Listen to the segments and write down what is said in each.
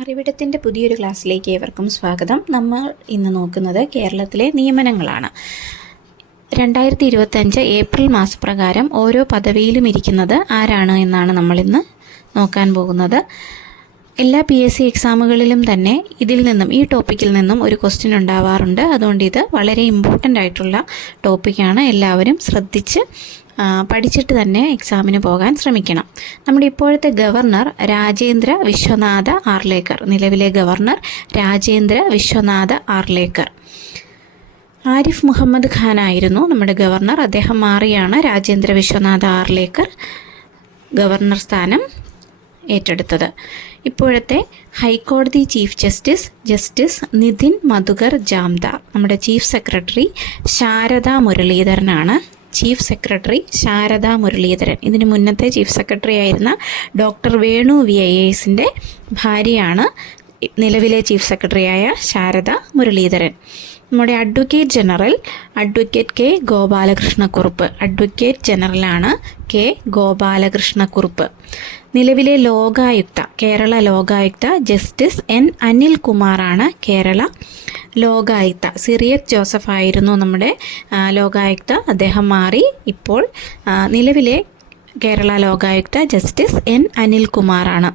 അറിവിടത്തിൻ്റെ പുതിയൊരു ക്ലാസ്സിലേക്ക് ഏവർക്കും സ്വാഗതം. നമ്മൾ ഇന്ന് നോക്കുന്നത് കേരളത്തിലെ നിയമനങ്ങളാണ്. 2025 ഏപ്രിൽ മാസപ്രകാരം ഓരോ പദവിയിലും ഇരിക്കുന്നത് ആരാണ് എന്നാണ് നമ്മളിന്ന് നോക്കാൻ പോകുന്നത്. എല്ലാ PSC എക്സാമുകളിലും തന്നെ ഇതിൽ നിന്നും ഈ ടോപ്പിക്കിൽ നിന്നും ഒരു ക്വസ്റ്റ്യൻ ഉണ്ടാവാറുണ്ട്. അതുകൊണ്ട് ഇത് വളരെ ഇമ്പോർട്ടൻ്റ് ആയിട്ടുള്ള ടോപ്പിക്കാണ്. എല്ലാവരും ശ്രദ്ധിച്ച് പഠിച്ചിട്ട് തന്നെ എക്സാമിന് പോകാൻ ശ്രമിക്കണം. നമ്മുടെ ഇപ്പോഴത്തെ ഗവർണർ രാജേന്ദ്ര വിശ്വനാഥ ആർലേക്കർ, നിലവിലെ ഗവർണർ രാജേന്ദ്ര വിശ്വനാഥ ആർലേക്കർ. ആരിഫ് മുഹമ്മദ് ഖാൻ ആയിരുന്നു നമ്മുടെ ഗവർണർ. അദ്ദേഹം മാറിയാണ് രാജേന്ദ്ര വിശ്വനാഥ ആർലേക്കർ ഗവർണർ സ്ഥാനം ഏറ്റെടുത്തത്. ഇപ്പോഴത്തെ ഹൈക്കോടതി ചീഫ് ജസ്റ്റിസ് നിതിൻ മധുകർ ജാംദാർ. നമ്മുടെ ചീഫ് സെക്രട്ടറി ശാരദാ മുരളീധരനാണ്. Chief secretary Sharada Muraleedharan. ഇതിന് മുന്നത്തെ ചീഫ് സെക്രട്ടറി ആയിരുന്ന ഡോക്ടർ വേണു VIASൻ്റെ ഭാര്യയാണ് നിലവിലെ ചീഫ് സെക്രട്ടറിയായ ശാരദാ മുരളീധരൻ. നമ്മുടെ അഡ്വക്കേറ്റ് കെ ഗോപാലകൃഷ്ണക്കുറുപ്പ്. അഡ്വക്കേറ്റ് ജനറലാണ് കെ ഗോപാലകൃഷ്ണക്കുറുപ്പ്. നിലവിലെ ലോകായുക്ത, കേരള ലോകായുക്ത ജസ്റ്റിസ് N അനിൽകുമാറാണ് കേരള ലോകായുക്ത. സിറിയക് ജോസഫ് ആയിരുന്നു നമ്മുടെ ലോകായുക്ത. അദ്ദേഹം മാറി. ഇപ്പോൾ നിലവിലെ കേരള ലോകായുക്ത ജസ്റ്റിസ് N അനിൽകുമാറാണ്.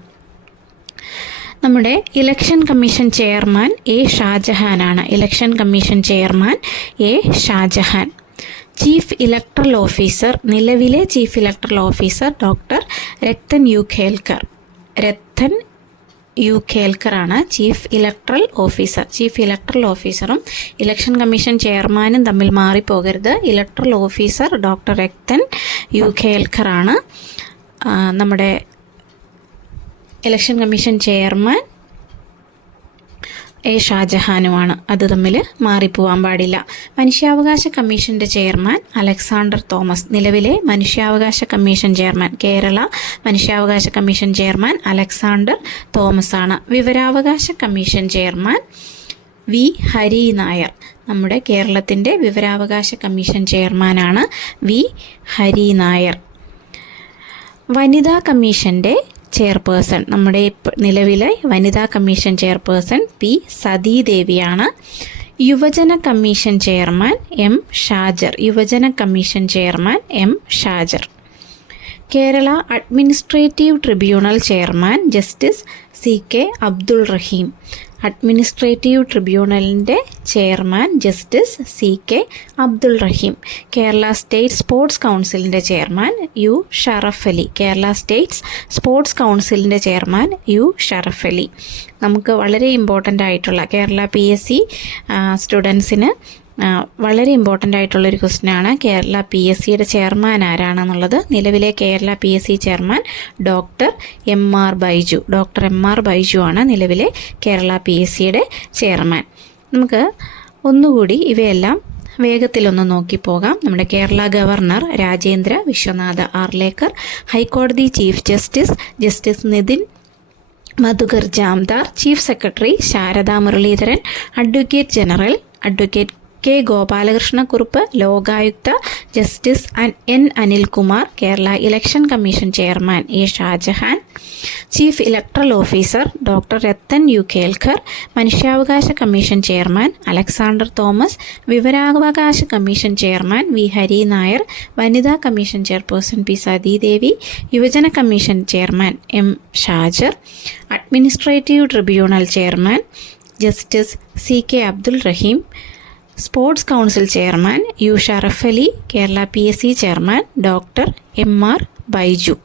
നമ്മുടെ ഇലക്ഷൻ കമ്മീഷൻ ചെയർമാൻ A ഷാജഹാനാണ്. Election commission chairman A Shah Jahan. Chief electoral officer, നിലവിലെ chief electoral officer doctor Rathan U ഖേൽക്കറാണ് chief electoral officer. Chief electoral ഓഫീസറും ഇലക്ഷൻ കമ്മീഷൻ ചെയർമാനും തമ്മിൽ മാറിപ്പോകരുത്. Electoral officer doctor Rathan U ഖേൽക്കറാണ്. നമ്മുടെ ഇലക്ഷൻ കമ്മീഷൻ ചെയർമാൻ A ഷാജഹാനുമാണ്. അത് തമ്മിൽ മാറിപ്പോവാൻ പാടില്ല. മനുഷ്യാവകാശ കമ്മീഷൻ്റെ ചെയർമാൻ അലക്സാണ്ടർ തോമസ്. നിലവിലെ മനുഷ്യാവകാശ കമ്മീഷൻ ചെയർമാൻ, കേരള മനുഷ്യാവകാശ കമ്മീഷൻ ചെയർമാൻ അലക്സാണ്ടർ തോമസ് ആണ്. വിവരാവകാശ commission chairman V Hari Nair. നമ്മുടെ കേരളത്തിൻ്റെ വിവരാവകാശ കമ്മീഷൻ ചെയർമാനാണ് V ഹരി നായർ. വനിതാ കമ്മീഷൻ്റെ ചെയർപേഴ്സൺ, നമ്മുടെ നിലവിലെ വനിതാ കമ്മീഷൻ ചെയർപേഴ്സൺ P സതീദേവിയാണ്. യുവജന കമ്മീഷൻ ചെയർമാൻ M ഷാജർ. യുവജന commission chairman M Shajar. Kerala administrative tribunal chairman justice CK Abdul Rahim. Administrative ട്രിബ്യൂണലിൻ്റെ chairman justice CK Abdul Rahim. Kerala state sports കൗൺസിലിൻ്റെ chairman U Sharaf Ali. Kerala state sports കൗൺസിലിൻ്റെ ചെയർമാൻ U ഷറഫ് അലി. നമുക്ക് വളരെ ഇമ്പോർട്ടൻ്റ് ആയിട്ടുള്ള കേരള PSC സ്റ്റുഡൻസിന് വളരെ ഇമ്പോർട്ടൻ്റ് ആയിട്ടുള്ളൊരു ക്വസ്റ്റ്യനാണ്. കേരള PSCയുടെ ചെയർമാൻ ആരാണെന്നുള്ളത്. നിലവിലെ Kerala PSC chairman doctor MR Baiju. Doctor MR Baiju ആണ് നിലവിലെ കേരള PSCയുടെ ചെയർമാൻ. നമുക്ക് ഒന്നുകൂടി ഇവയെല്ലാം വേഗത്തിലൊന്ന് നോക്കിപ്പോകാം. നമ്മുടെ കേരള ഗവർണർ രാജേന്ദ്ര വിശ്വനാഥ ആർലേക്കർ. ഹൈക്കോടതി chief justice Nitin Madhukar Jamdar. Chief secretary Sharada Muraleedharan. Advocate general advocate K Gopalakrishna Kurup. Lokayukta justice N Anilkumar. Kerala election commission chairman A Shah Jahan. Chief electoral officer doctor Rathan U Khelkar. മനുഷ്യാവകാശ കമ്മീഷൻ ചെയർമാൻ അലക്സാണ്ടർ തോമസ്. വിവരാവകാശ commission chairman V Hari Nair. വനിതാ കമ്മീഷൻ ചെയർപേഴ്സൺ P സതീദേവി. യുവജന commission chairman M Shajar. Administrative tribunal chairman justice CK Abdul Rahim. Sports council chairman U Sharaf Ali. Kerala PSC chairman doctor MR Baiju.